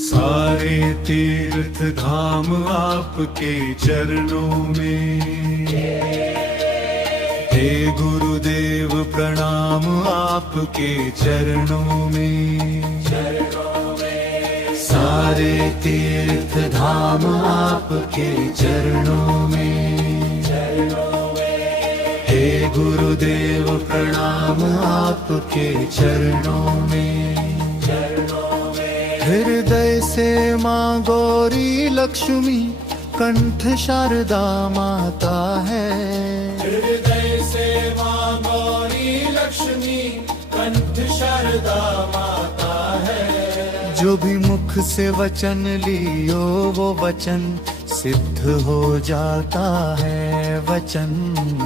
सारे तीर्थ धाम आपके चरणों में, हे गुरुदेव प्रणाम आपके चरणों में। सारे तीर्थ धाम आपके चरणों में, हे गुरुदेव प्रणाम आपके चरणों में। हृदय से माँ गौरी लक्ष्मी कंठ शारदा माता है। हृदय से माँ गौरी लक्ष्मी कंठ शारदा माता है। जो भी मुख से वचन लियो वो वचन सिद्ध हो जाता है, वचन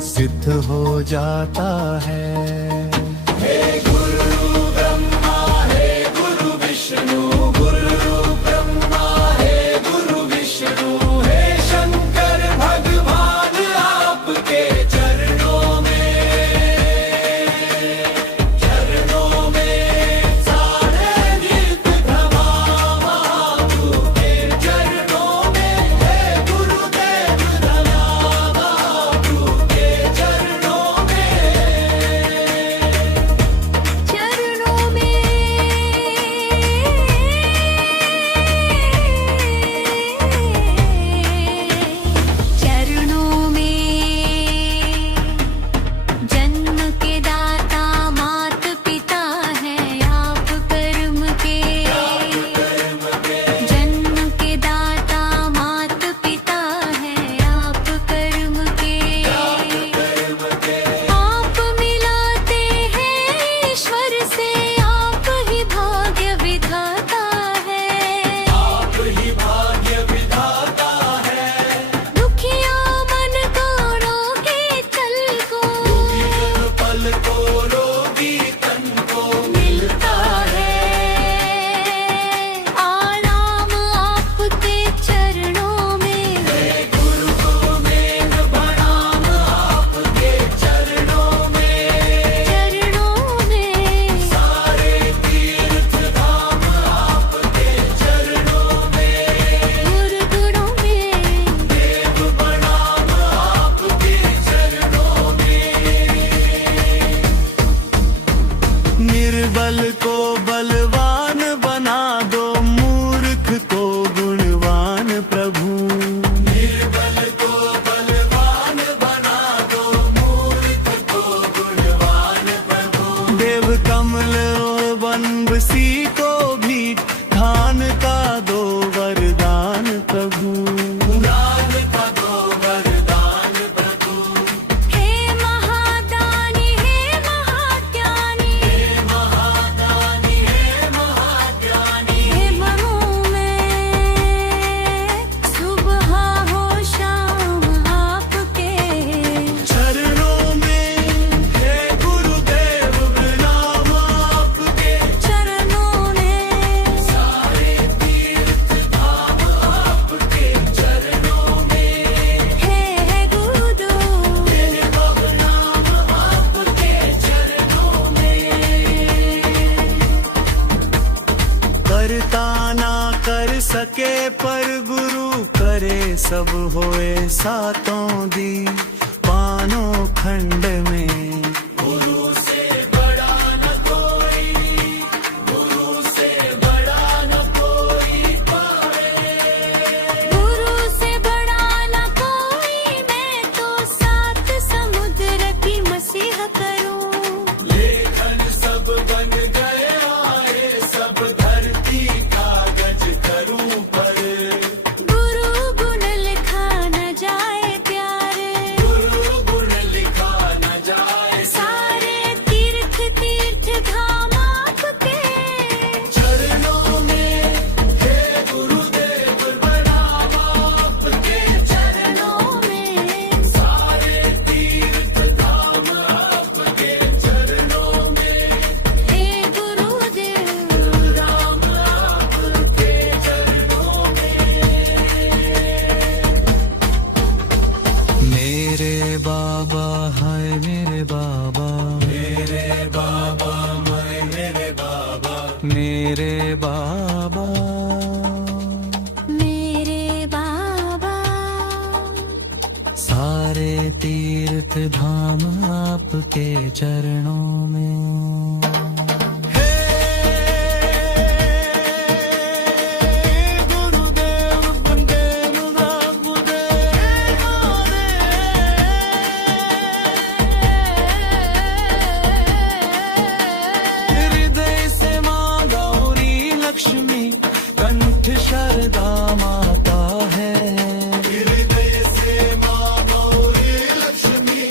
सिद्ध हो जाता है। हे गुरु ब्रह्मा हे गुरु विष्णु, गुरु ब्रह्मा हे गुरु विष्णु, हे शंकर भगवान आपके चरणों में, चरणों में सारे तीर्थ धाम आपके चरणों में, हे गुरुदेव प्रणाम आपके चरणों में। चरणों में चरणों में जन्म के दाता मात पिता है आप कर्म के, जन्म के दाता मात पिता है आप कर्म के। आप मिलाते हैं ईश्वर से, आप ही भाग्य विधाता है, आप ही भाग्य विधाता है। दुखिया मन को रोके चल को पल को रोगी तन को मिलता है आराम आपके चरणों में। गुरु गोविंद प्रणाम आपके चरणों में, चरणों में सारे तीर्थ धाम आपके चरणों में, गुरुगुणों में देव प्रणाम आपके चरणों में। निर्बल को बलवान बना दो, मूर्ख को गुणवान प्रभु। निर्बल को बलवान बना दो, मूर्ख को गुणवान प्रभु। देव कमल और बनबसी को भी धान का दो वरदान प्रभु। दान का दो वरदान प्रभु। हे महादानी हे महाज्ञानी, हे महादानी हे महाज्ञानी, हे मनों में सुबह हो शाम आपके चरणों में, हे गुरुदेव प्रणाम आपके चरणों में। सारे तीर्थ धाम आपके चरणों में, हे गुरुदेव प्रणाम आपके चरणों में। करता ना कर सके पर गुरु करे सब होए सातों दी पानों खंड में। गुरु से बड़ा न कोई, गुरु से बड़ा न कोई पाए। गुरु से बड़ा न कोई, मैं तो सात समुद्र की मसीह करूं। लेखन सब बन गए आए, सब धरती कागज करूं पर। गुरु गुण लिखा न जाए प्यारे, गुरु गुण लिखा न हाय मेरे बाबा, मेरे बाबा मैं मेरे बाबा, मेरे बाबा, मेरे बाबा। सारे तीर्थ धाम आपके चरणों में। हे गुरुदेव बंदेव हृदय से माँ गौरी लक्ष्मी कंठ शारदा माता है। हृदय से माँ गौरी लक्ष्मी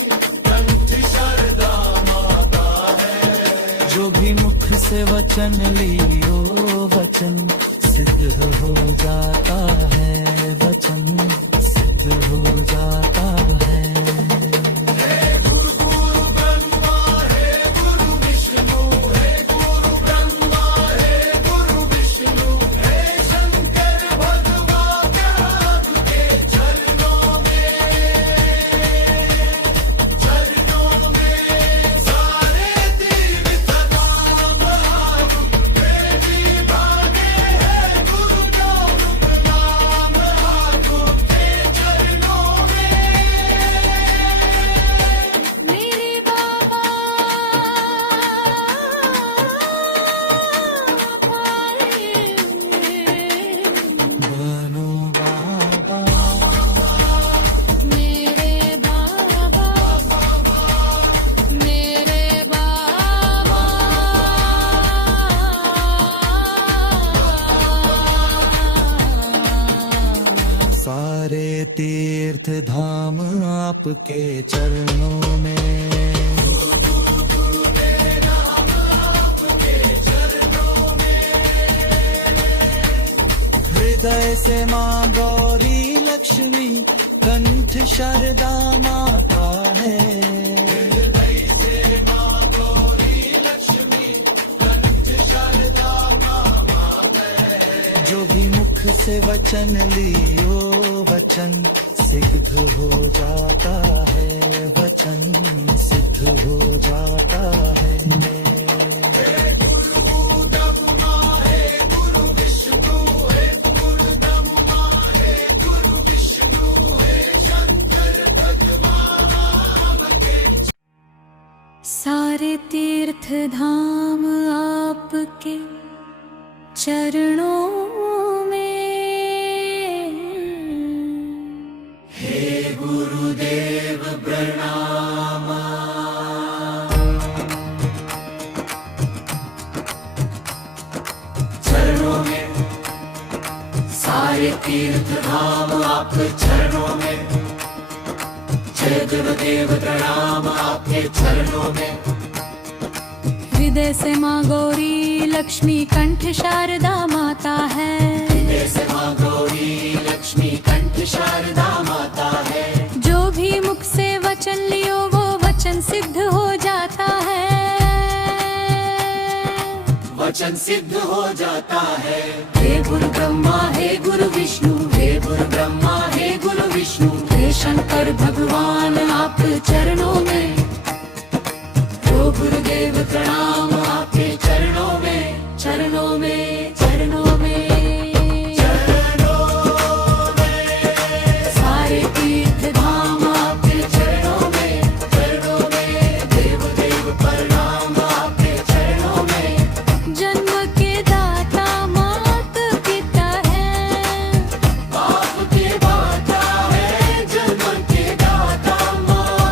कंठ शारदा माता है। जो भी मुख से वचन लियो वचन सिद्ध हो जाता है, वचन सिद्ध हो जाता है। गुरु ब्रह्मा है गुरु विष्णु, है गुरु ब्रह्मा है गुरु विष्णु, है शंकर भगवान आपके चरणों में सारे तीर्थ धाम आपके भी भागे हैं। गुरु नाम प्रणाम आपके चरणों में। मेरे बाबा बनो बाबा, मेरे बाबा, मेरे बाबा। सारे तीर्थ धाम आपके चरणों में। हृदय से माँ गौरी लक्ष्मी कंठ शारदा माता है। जो भी मुख से वचन लियो वचन सिद्ध हो जाता है, वचन सिद्ध हो जाता है। सारे तीर्थ धाम आपके चरणों में। गुरुदेव प्रणाम। चरणों में सारे तीर्थ धाम आपके चरणों में। जय गुरुदेव प्रणाम आपके चरणों में। हृदय से माँ गौरी लक्ष्मी कंठ शारदा माता है। हृदय से माँ गौरी लक्ष्मी कंठ शारदा माता है। जो भी मुख से वचन लियो वो वचन सिद्ध हो जाता है, वचन सिद्ध हो जाता है। हे गुरु ब्रह्मा है गुरु विष्णु, हे गुरु ब्रह्मा है गुरु विष्णु, हे शंकर भगवान आप चरणों में। ओ गुरुदेव प्रणाम आपके चरणों में, चरणों में, चरणों में। सारे तीर्थ धाम आपके चरणों में, चरणों में। देव देव प्रणाम आपके चरणों में। जन्म के दाता मात पिता है, बाप के दाता है, जन्म के दाता माँ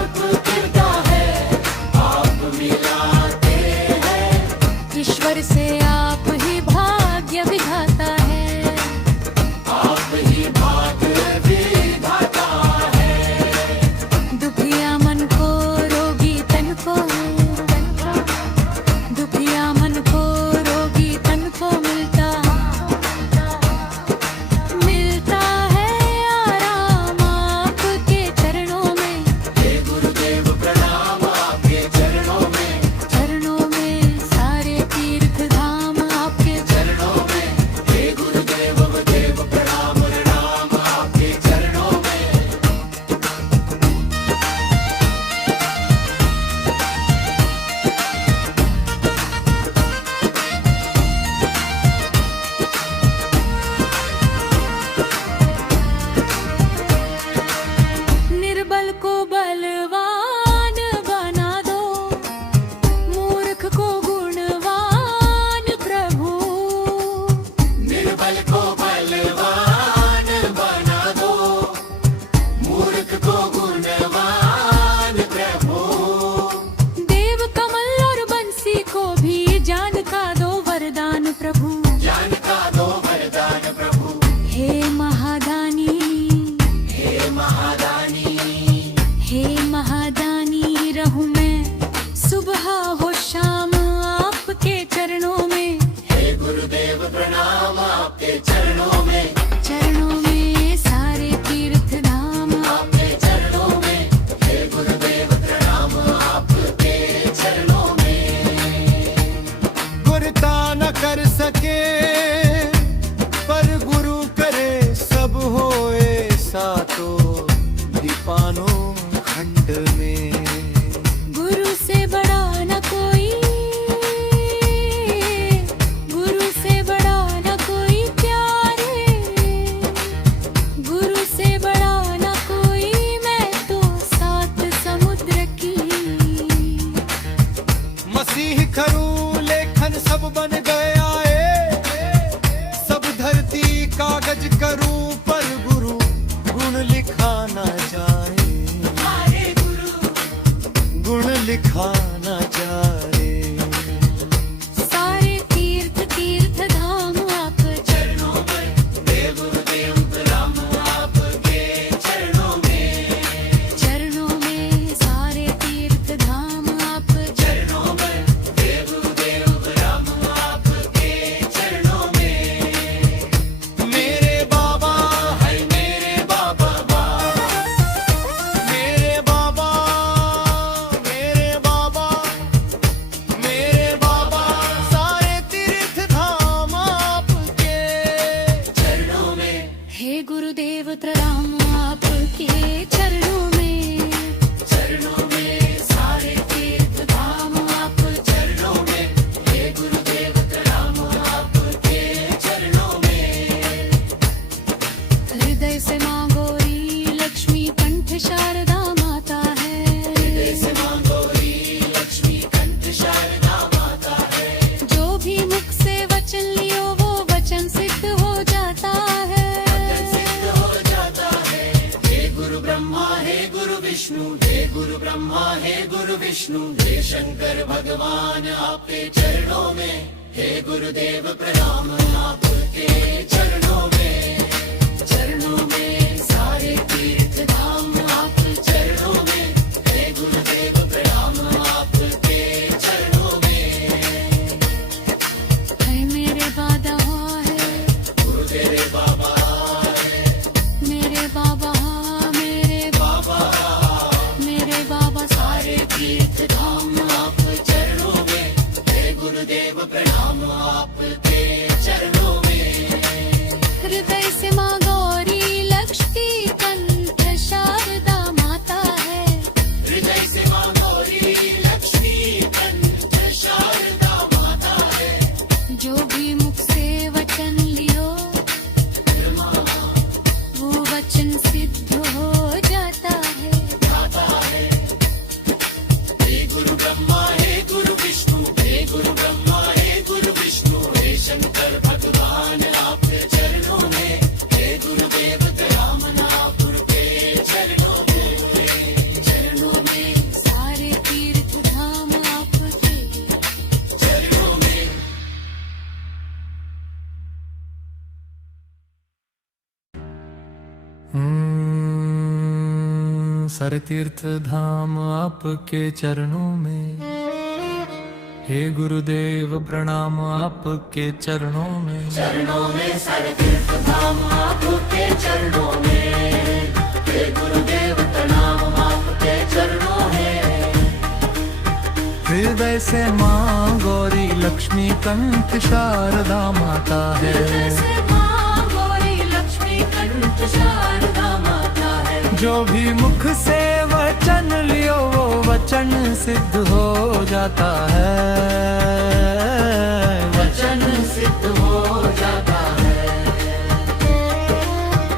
दिखाना चाहे। सारे तीर्थ तीर्थ धाम आप चरणों में हे गुरुदेव प्रणाम आपके चरणों में सारे तीर्थ धाम आप चरणों में हे गुरुदेव प्रणाम आपके चरणों में। मेरे बाबा है मेरे बाबा मेरे बाबा मेरे बाबा मेरे बाबा सारे तीर्थ धाम आपके चरणों में हे गुरुदेव प्रणाम आपके चरणों में सारे तीर्थ धाम आप चरणों में हे गुरुदेव प्रणाम आपके चरणों में। हृदय से माँ गौरी लक्ष्मी कंठ शारदा माता है। जैसे मां गौरी लक्ष्मी कंठ शारदा माता है। जो भी मुख से वचन लियो वो वचन सिद्ध हो जाता है। सिद्ध हो जाता है। हे गुरु ब्रह्मा हे गुरु विष्णु हे गुरु ब्रह्मा हे गुरु विष्णु हे शंकर भगवान आपके चरणों में हे गुरुदेव प्रणाम आपके चरणों में सारे तीर्थ धाम आप चरणों में हे गुरुदेव प्रणाम आपके चरणों में। है मेरे बाबा है गुरु तेरे बाबा मेरे बाबा मेरे बाबा सारे तीर्थ धाम आप चरणों में हे गुरुदेव प्रणाम आपके चरणों में। हृदय से माँ गौरी लक्ष्मी कंठ शारदा माता है। हृदय से मां गौरी लक्ष्मी कंठ शारदा माता है। जो भी मुख से वचन लियो वो वचन सिद्ध हो जाता है। जाता है। हे गुरु ब्रह्मा हे गुरु विष्णु हे गुरु ब्रह्मा हे गुरु विष्णु हे शंकर भगवान आपके चरणों में हे गुरुदेव प्रणाम आपके चरणों में सारे तीर्थ धाम आपके चरणों में। सारे तीर्थ धाम आपके चरणों में। हे गुरुदेव प्रणाम आपके चरणों में। सारे तीर्थ धाम आपके चरणों में हे गुरुदेव प्रणाम आपके चरणों में। हृदय से माँ गौरी लक्ष्मी कंठ शारदा माता है। से माँ गौरी लक्ष्मी कंठ शारदा माता है। जो भी मुख से वचन लियो वो वचन सिद्ध हो जाता है। वचन सिद्ध हो जाता है।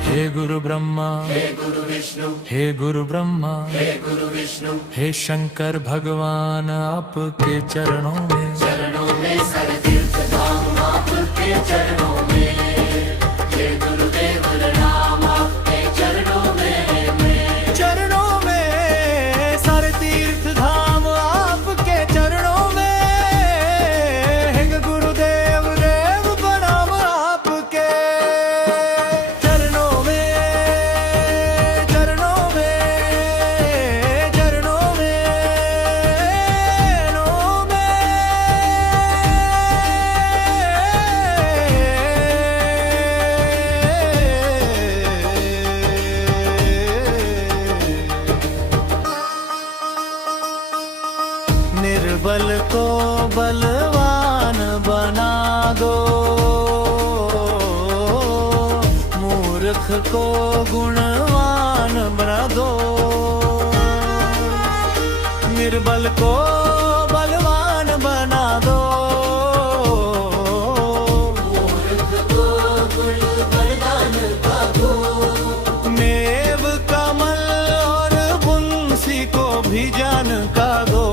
हे गुरु ब्रह्मा हे गुरु विष्णु हे गुरु ब्रह्मा हे गुरु विष्णु हे शंकर भगवान आपके चरणों में। सारे तीर्थ धाम आपके चरणों में हे गुरुदेव प्रणाम आपके चरणों में। चरणों में सारे तीर्थ धाम आपके चरणों में। हे गुरुदेव देव प्रणाम आपके चरणों में। चरणों में चरणों में निर्बल को बलवान बना दो, मूर्ख को गुणवान बना दो। निर्बल को बलवान बना दो, मूर्ख को गुण वरदान का दो। मेव कमल और बुंसी को भी जान का दो,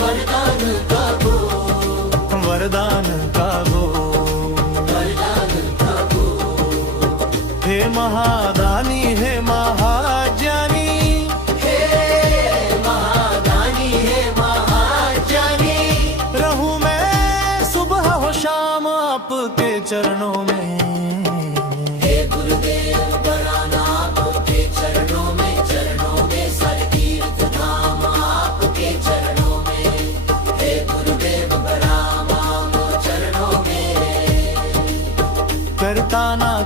वरदान का दो। वरदान का दो। वरदान का दो। हे महादानी हे महाज्ञानी, हे महादानी हे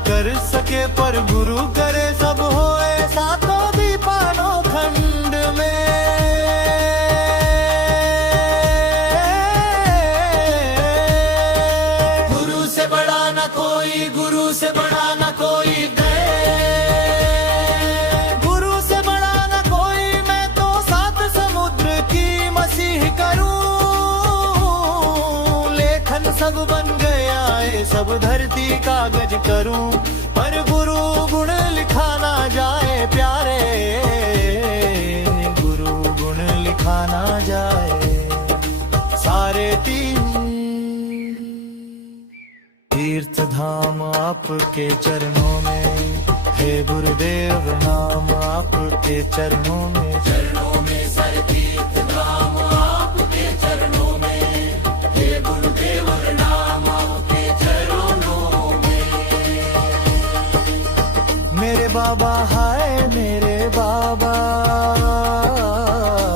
कर सके पर गुरु करे सब होए सातों दीपानो खंड में। गुरु से बड़ा न कोई, गुरु से बड़ा न कोई दे, गुरु से बड़ा न कोई। मैं तो सात समुद्र की मसीह करूं, लेखन सब बन गया है सब धरती कागज करूं, पर गुरु गुण लिखा ना जाए प्यारे, गुरु गुण लिखा ना जाए। सारे तीर्थ धाम आपके चरणों में, हे गुरुदेव नाम आपके चरणों में, चरणों में सर तीर्थ धाम आपके चरणों में, हे गुरुदेव नाम आपके चरणों में। मेरे बाबा हाय मेरे बाबा,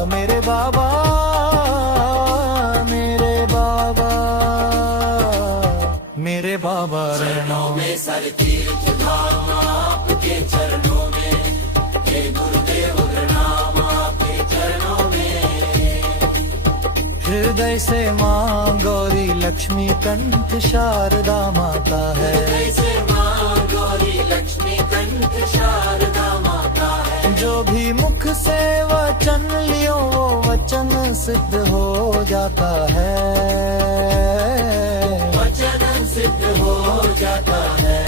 मेरे बाबा, मेरे बाबा, मेरे बाबा चरणों में सर तीर्थ धाम आपके चरणों में, हे गुरुदेव नाम आपके चरणों में। हृदय से मां गौरी लक्ष्मी कंठ शारदा माता है, जैसे मां गौरी लक्ष्मी कंठ शारदा माता है। जो भी मुख से वचन लियो वो वचन सिद्ध हो जाता है, वचन सिद्ध हो जाता है।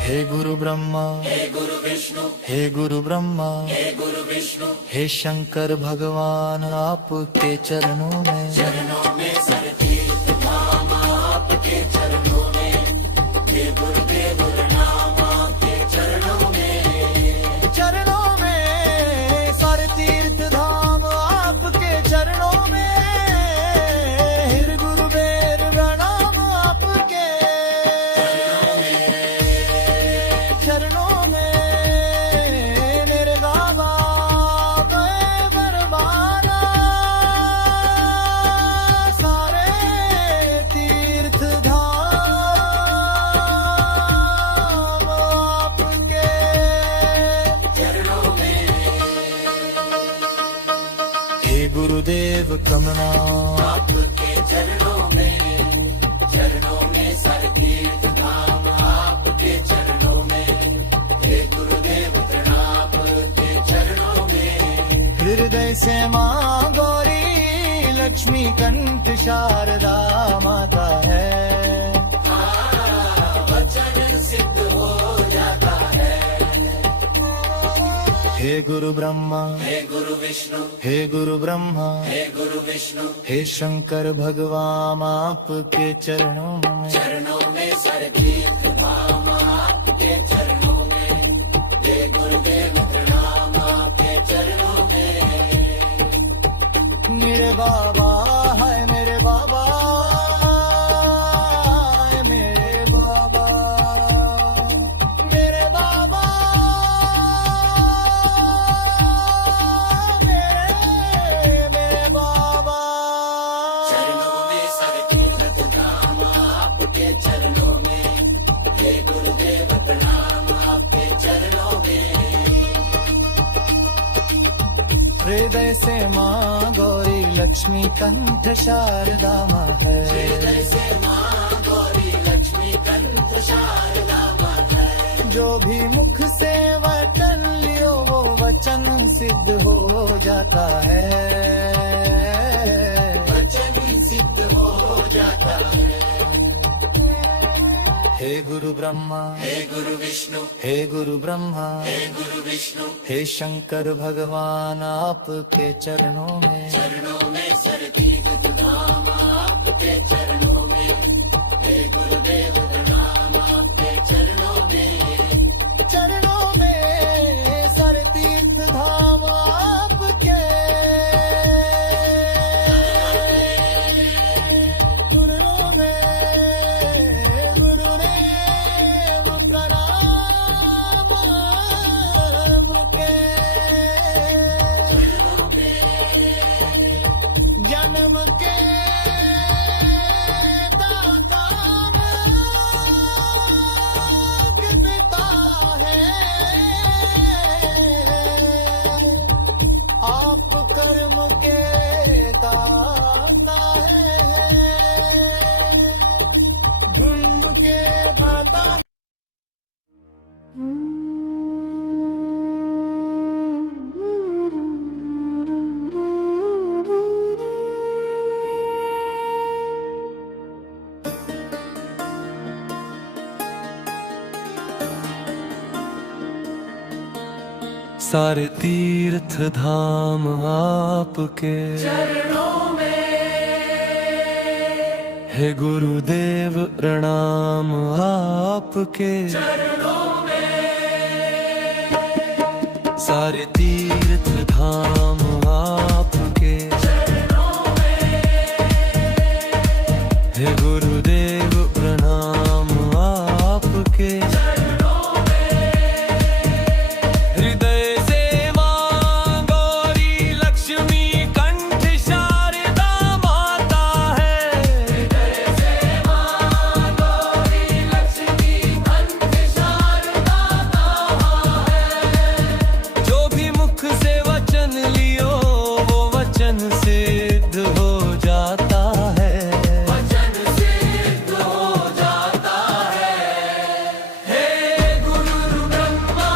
हे गुरु ब्रह्मा, हे गुरु विष्णु, हे गुरु ब्रह्मा, हे गुरु विष्णु, हे शंकर भगवान आपके चरणों में, चरणों में सर तीर्थ धाम आपके चरणों में, हे गुरुदेव नाम आपके चरणों में। चरणों में सर तीर्थ धाम आपके चरणों में, हिर गुरुदेव प्रणाम आपके चरणों में। मेरे बाबा मैं बरबाना, सारे तीर्थ धाम आपके चरणों में। हे गुरुदेव कमना, आपके चरणों में, चरणों में सर तीर्थ धाम आपके चरणों में, हे गुरुदेव प्रणाम आपके चरणों में। हृदय से मां गौरी लक्ष्मी कंठ शारदा माता है, वचन सिद्ध हो जाता है। हे गुरु ब्रह्मा, हे गुरु विष्णु, हे गुरु ब्रह्मा, हे गुरु विष्णु, हे शंकर भगवान आपके चरणों में, चरणों में सर तीर्थ धाम आपके चरणों में, हे गुरुदेव प्रणाम आपके चरणों में। मेरे बाबा है मेरे बाबा, है मेरे बाबा, मेरे बाबा, मेरे बाबा। चरणों में सर तीर्थ धाम आपके चरणों में, हे गुरुदेव प्रणाम आपके चरणों में। हृदय से मां गौरी लक्ष्मी कंठ शारदा मां है, जैसे मां गौरी लक्ष्मी कंठ शारदा माता है। जो भी मुख से वचन लियो वो वचन सिद्ध हो जाता है, वचन सिद्ध हो जाता है। हे गुरु ब्रह्मा, हे गुरु विष्णु, हे गुरु ब्रह्मा, हे गुरु विष्णु, हे शंकर भगवान आपके चरणों में, चरणों में सर तीर्थ धाम आपके चरणों में, हे गुरुदेव प्रणाम आपके चरणों में। चरणों में सर तीर्थ धाम आपके, गुरुओं में गुरुदेव प्रणाम आपके। जन्म के दाता कर्म के दाता है, जुल्म के दाता। सारे तीर्थ धाम आपके चरणों में है गुरुदेव, प्रणाम आपके चरणों में सारे तीर्थ धाम आपके चरणों में है गुरुदेव, प्रणाम आपके हृदय से मां गौरी लक्ष्मी कंठ शारदा माता है, हृदय से मां गौरी लक्ष्मी कंठ शारदा माता है। जो भी मुख से वचन लियो वो वचन सिद्ध हो जाता है, वचन सिद्ध हो जाता है। हे गुरु ब्रह्मा,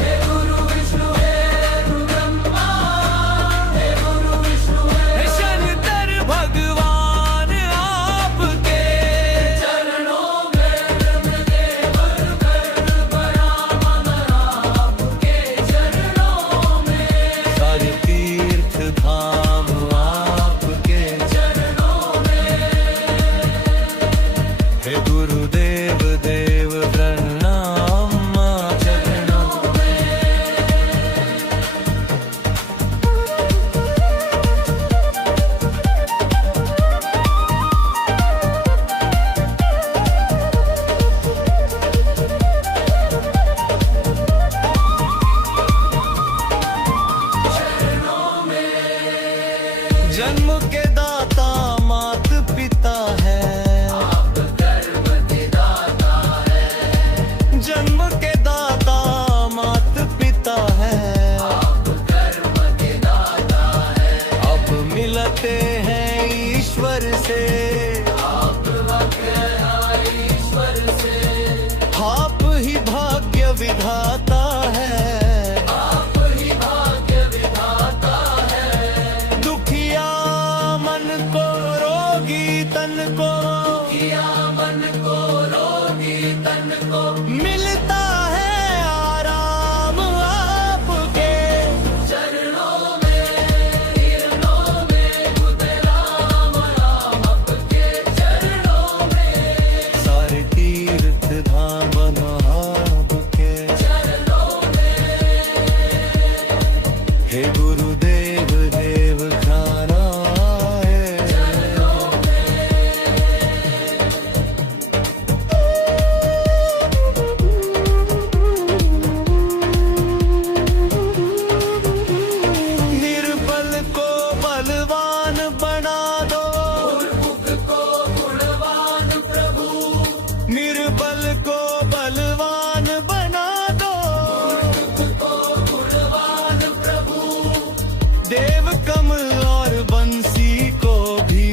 हे गुरु विष्णु, हे गुरु ब्रह्मा, हे गुरु विष्णु, हे शंकर भगवान आपके चरणों में ब्रह्मदेव कर्म बराबर आपके चरणों में, सारे तीर्थ धाम आपके चरणों में हे गुरुदेव देव, प्रणाम चरणों जन्म के दाता मात पिता है, आप कर्म के दाता है, जन्म के दाता मात पिता है, आप कर्म के दाता है। अब मिलते हैं ईश्वर से, आप वाक्य ईश्वर से, आप ही भाग्य विधाता है, आप ही भाग्य विधाता है। दुखिया मन को रोगी तन को किया मन को रोगी तन को मिलता है आराम आपके चरणों में, हिरणों में बुद्धराम राम आपके चरणों में, सारे तीर्थ धाम आपके चरणों में हे गुरुदेव देव खाना है, निर्बल को बलवान बना दो, गुरमुख को गुणवान प्रभु, निर्बल को बलवान बना दो, को गुणवान प्रभु, देव कमल और बंसी को भी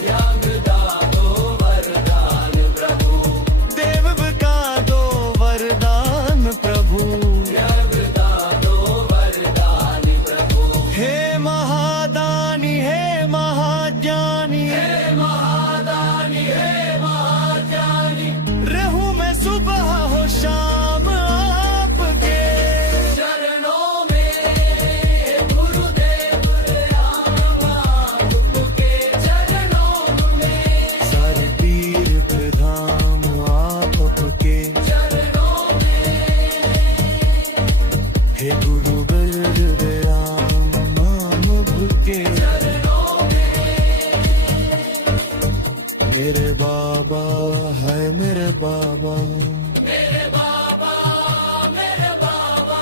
त्याग दातो वरदान प्रभु, देव का दो वरदान प्रभु, त्याग दातो वरदान प्रभु। हे महादानी हे महाज्ञानी हे महादानी, हे महाज्ञानी, रहूं मैं सुबह हो शाम आपके चरणों में गुरुदेव राम आपके चरणों में, सारे तीर्थ धाम आपके चरणों में हे गुरु बलराम आपके मेरे बाबा है मेरे बाबा, मेरे बाबा, मेरे बाबा,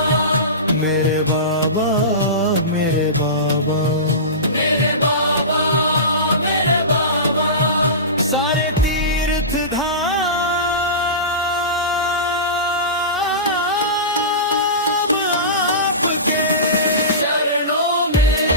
मेरे बाबा मेरे बाबा, मेरे बाबा, मेरे बाबा, सारे तीर्थ धाम आपके चरणों में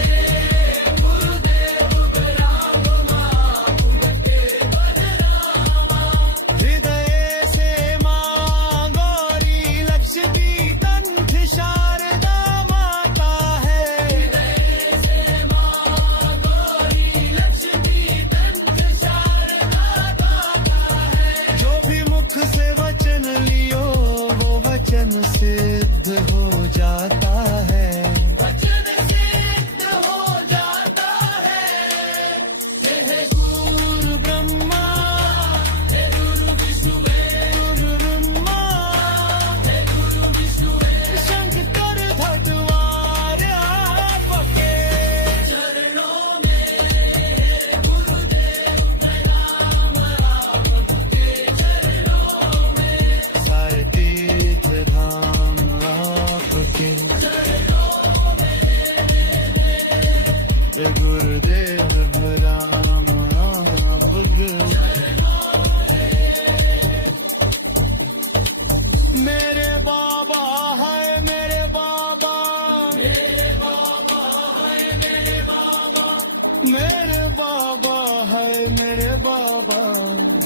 ये गुरुदेव राम बुद्ध। मेरे बाबा है मेरे बाबा, मेरे बाबा है मेरे बाबा, मेरे बाबा है मेरे बाबा।